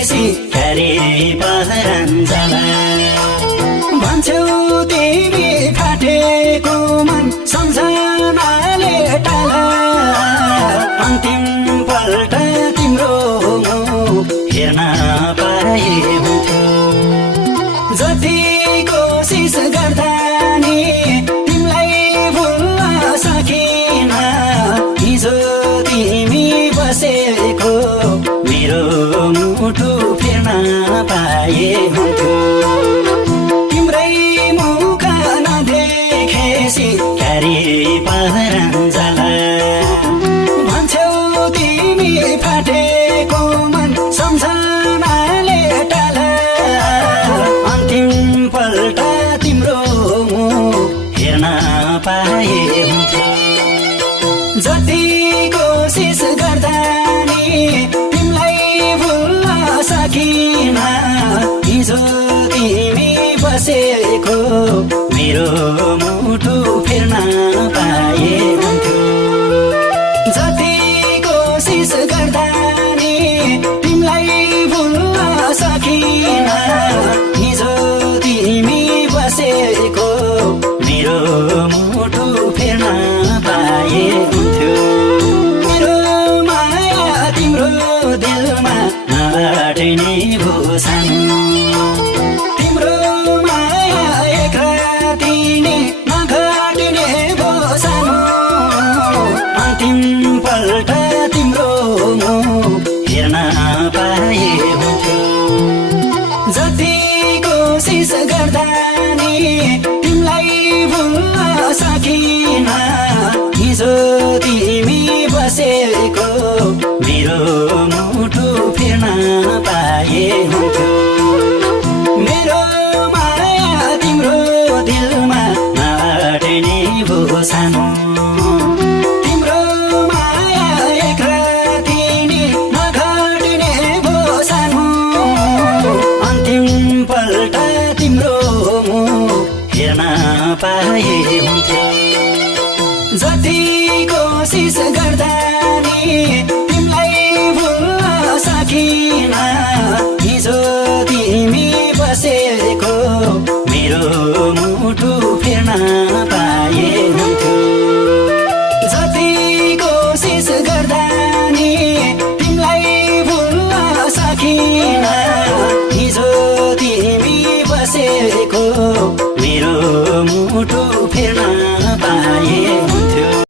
खेसी ख्यारी पहरन्जला भन्छौ तिमी फाटेको मन सम्झनाले टाला अन्तिम पल्ट तिम्रो हेर्न पाए हुन्थ्यो जति कोसिस गर्दा नि तिमीलाई भुल्न सकिन हिजो तिमी बसेको मेरो मुटु फेर्न पाए हुन्थ्यो तिम्रै मुख नदेखेसी ख्यारी पहरन्जला भन्छौ तिमी फाटेको मन सम्झनाले टाला अन्तिम पल्ट तिम्रो हेर्न पाए हुन्थ्यो जति कोसिस गर्दा नि तिमीलाई भुल्न सकिन हिजो तिमी बसेको मेरो मुटु फेर्न पाए हुन्थ्यो जति कोसिस गर्दा नि तिमीलाई भुल्न सकिन हिजो तिमी बसेको मेरो मुटु फेर्न पाए हुन्थ्यो मेरो माया तिम्रो दिलमा नअटिने भो सानो तिम्रो माया एक राति नि नघटिने भो सानो अन्तिम पल्ट तिम्रो हेर्न पाए हुन्थ्यो जति कोसिस गर्दा नि तिमीलाई भुल्न सकिन हिजो तिमी बसेको मेरो मुटु फेर्न पाए हुन्थ्यो